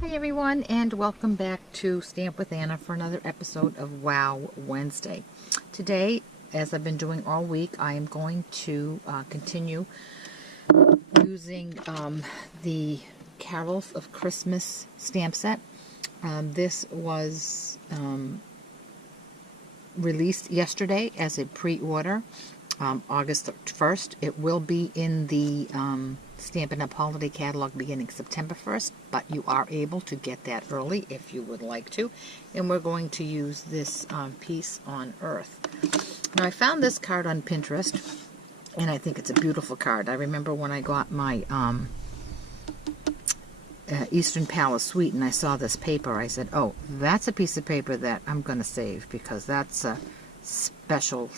Hi everyone, and welcome back to Stamp with Anna for another episode of Wow Wednesday. Today, as I've been doing all week, I am going to continue using the Carols of Christmas stamp set. This was released yesterday as a pre-order, August 1st. It will be in the Stampin' Up! Holiday Catalog beginning September 1st, but you are able to get that early if you would like to. And we're going to use this piece on Earth. Now, I found this card on Pinterest, and I think it's a beautiful card. I remember when I got my Eastern Palace Suite and I saw this paper, I said, oh, that's a piece of paper that I'm going to save because that's a special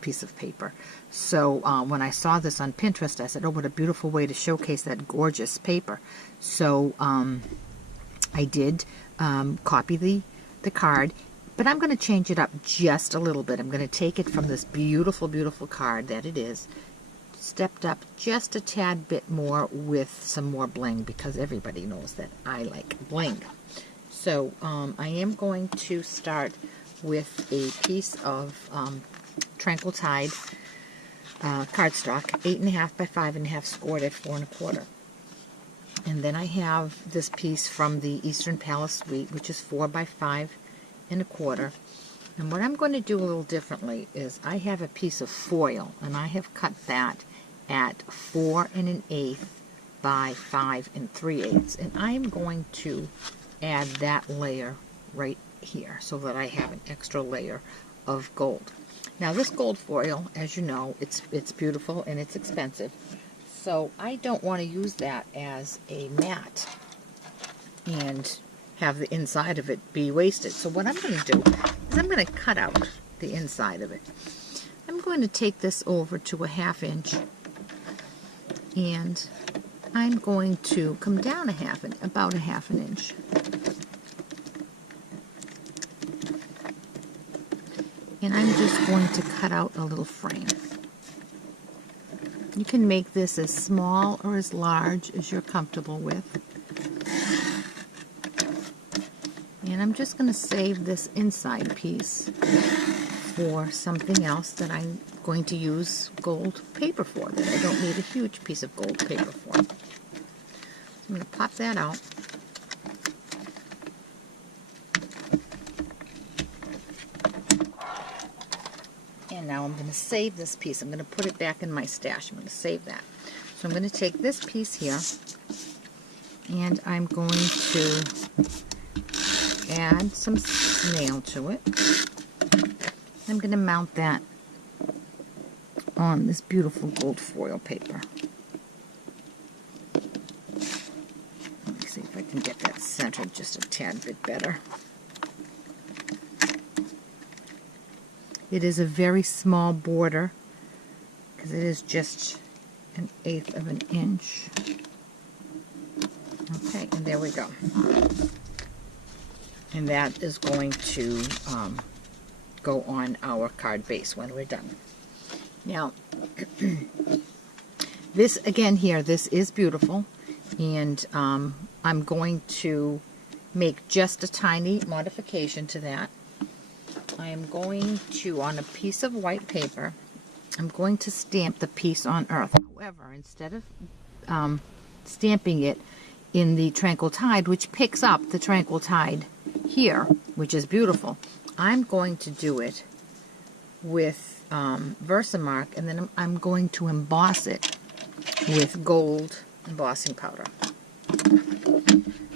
piece of paper. So when I saw this on Pinterest, I said, oh, what a beautiful way to showcase that gorgeous paper. So I did copy the card, but I'm going to change it up just a little bit. I'm going to take it from this beautiful card that it is, stepped up just a tad bit more with some more bling, because everybody knows that I like bling. So I am going to start with a piece of Tranquil Tide cardstock, 8.5 by 5.5, scored at 4 1/4. And then I have this piece from the Eastern Palace Suite, which is 4 by 5 1/4. And what I'm going to do a little differently is I have a piece of foil, and I have cut that at 4 1/8 by 5 3/8. And I'm going to add that layer right here so that I have an extra layer of gold. Now this gold foil, as you know, it's beautiful and it's expensive, so I don't want to use that as a mat and have the inside of it be wasted. So what I'm going to do is I'm going to cut out the inside of it. I'm going to take this over to a 1/2 inch, and I'm going to come down about a 1/2 inch. And I'm just going to cut out a little frame. You can make this as small or as large as you're comfortable with. And I'm just going to save this inside piece for something else that I'm going to use gold paper for, that I don't need a huge piece of gold paper for. So I'm going to pop that out. And now I'm going to save this piece. I'm going to put it back in my stash. I'm going to save that. So I'm going to take this piece here, and I'm going to add some snail to it. I'm going to mount that on this beautiful gold foil paper. Let me see if I can get that centered just a tad bit better. It is a very small border because it is just 1/8 of an inch. Okay, and there we go. And that is going to go on our card base when we're done. Now, this again here, this is beautiful, and I'm going to make just a tiny modification to that. I am going to, on a piece of white paper, I'm going to stamp the piece on Earth. However, instead of stamping it in the Tranquil Tide, which picks up the Tranquil Tide here, which is beautiful, I'm going to do it with Versamark, and then I'm going to emboss it with gold embossing powder.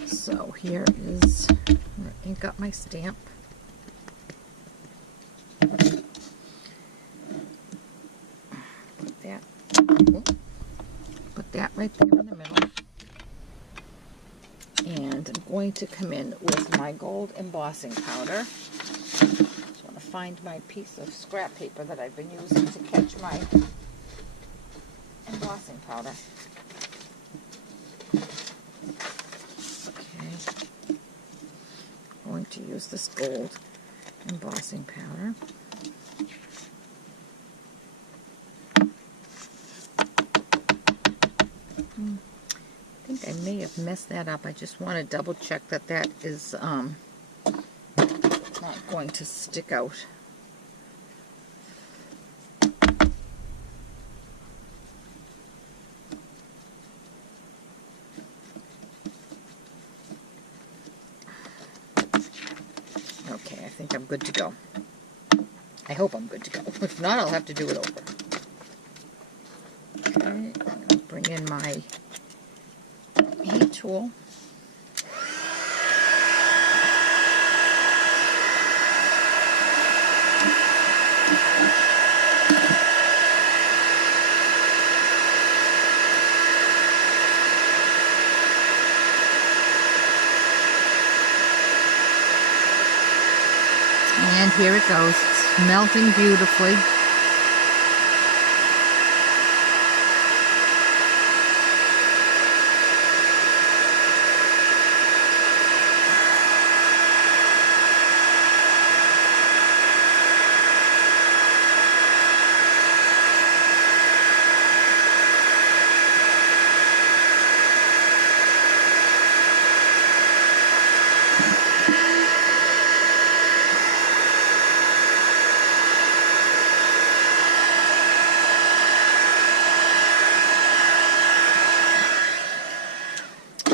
So here is, I'm going to ink up my stamp. Put that right there in the middle. And I'm going to come in with my gold embossing powder. Just want to find my piece of scrap paper that I've been using to catch my embossing powder. Okay. I'm going to use this gold embossing powder. I think I may have messed that up. I just want to double check that that is not going to stick out. Okay, I think I'm good to go. I hope I'm good to go. If not, I'll have to do it over. Okay, I'll bring in my heat tool. And here it goes. It's melting beautifully.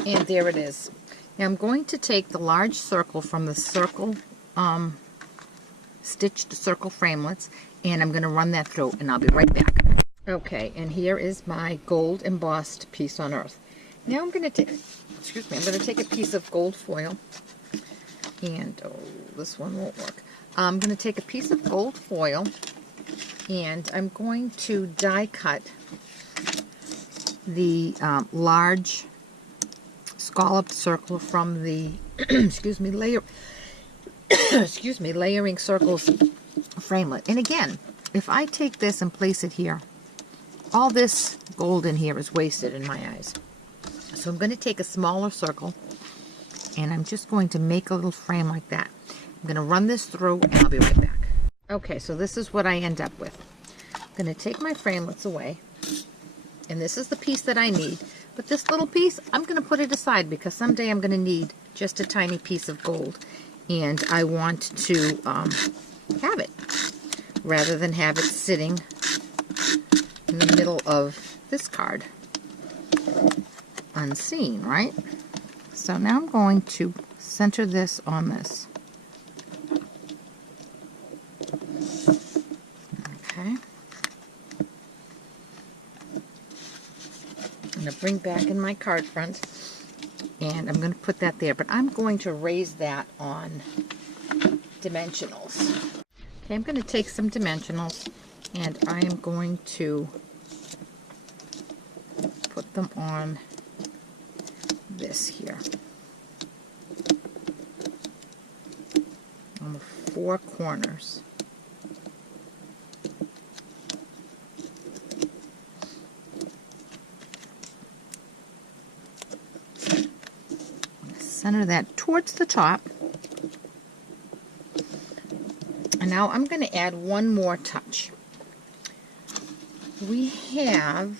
And there it is. Now I'm going to take the large circle from the circle stitched circle framelits, and I'm going to run that through, and I'll be right back. Okay, and here is my gold embossed piece on earth. Now I'm going to take, I'm going to take a piece of gold foil, and oh, this one won't work. I'm going to take a piece of gold foil, and I'm going to die cut the large scalloped circle from the layering circles framelit. And again, if I take this and place it here, all this gold in here is wasted in my eyes. So I'm going to take a smaller circle, and I'm just going to make a little frame like that. I'm going to run this through, and I'll be right back. Okay, so this is what I end up with. I'm going to take my framelits away, and this is the piece that I need. But this little piece, I'm going to put it aside because someday I'm going to need just a tiny piece of gold. And I want to have it rather than have it sitting in the middle of this card unseen, right? So now I'm going to center this on this. Okay. I'm going to bring back in my card front, and I'm going to put that there, but I'm going to raise that on dimensionals. Okay, I'm going to take some dimensionals, and I am going to put them on this here, on the four corners. Center that towards the top. And now I'm going to add one more touch. We have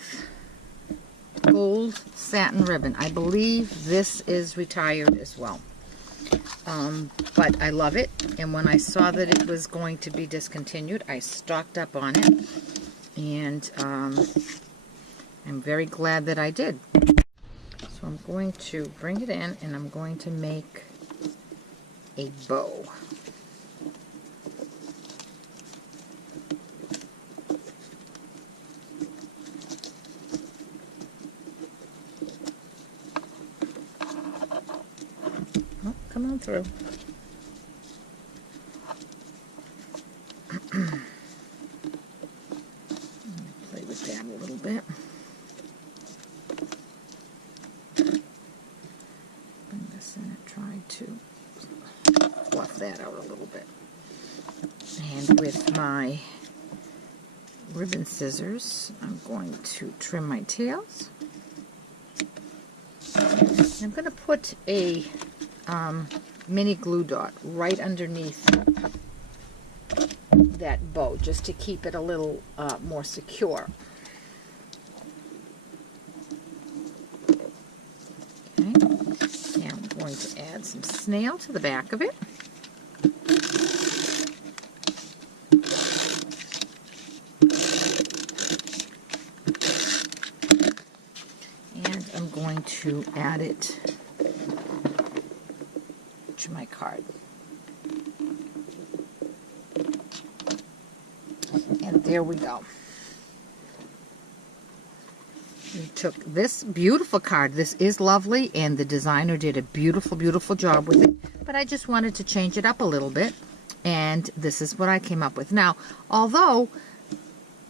gold satin ribbon. I believe this is retired as well. But I love it. And when I saw that it was going to be discontinued, I stocked up on it. And I'm very glad that I did. So I'm going to bring it in, and I'm going to make a bow. Oh, come on through. Play with that a little bit. To fluff that out a little bit. And with my ribbon scissors, I'm going to trim my tails. I'm going to put a mini glue dot right underneath that bow just to keep it a little more secure. some snail to the back of it. And I'm going to add it to my card. And there we go. We took this beautiful card. This is lovely, and the designer did a beautiful, beautiful job with it. But I just wanted to change it up a little bit, and this is what I came up with. Now, although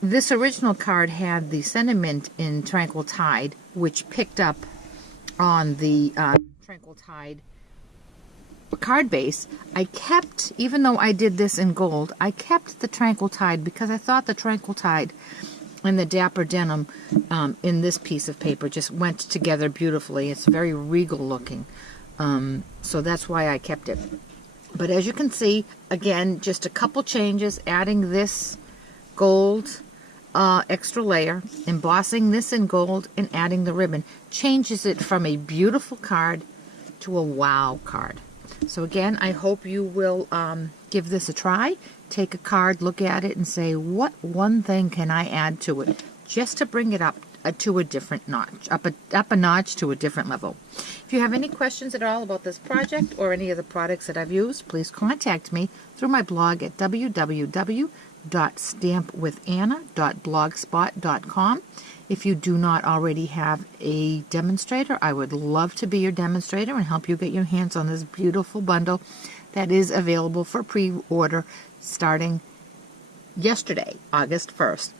this original card had the sentiment in Tranquil Tide, which picked up on the Tranquil Tide card base, I kept, even though I did this in gold, I kept the Tranquil Tide because I thought the Tranquil Tide and the Dapper Denim in this piece of paper just went together beautifully. It's very regal looking. So that's why I kept it. But as you can see, again, just a couple changes, adding this gold extra layer, embossing this in gold, and adding the ribbon changes it from a beautiful card to a wow card. So again, I hope you will give this a try. Take a card, look at it, and say, what one thing can I add to it just to bring it up to a different notch, up a notch to a different level. If you have any questions at all about this project or any of the products that I've used, please contact me through my blog at www.stampwithanna.blogspot.com. If you do not already have a demonstrator, I would love to be your demonstrator and help you get your hands on this beautiful bundle that is available for pre-order starting yesterday, August 1st.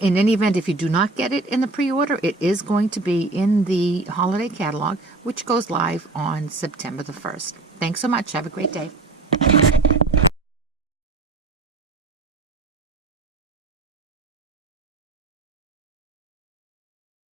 In any event, if you do not get it in the pre-order, it is going to be in the holiday catalog, which goes live on September the 1st. Thanks so much. Have a great day.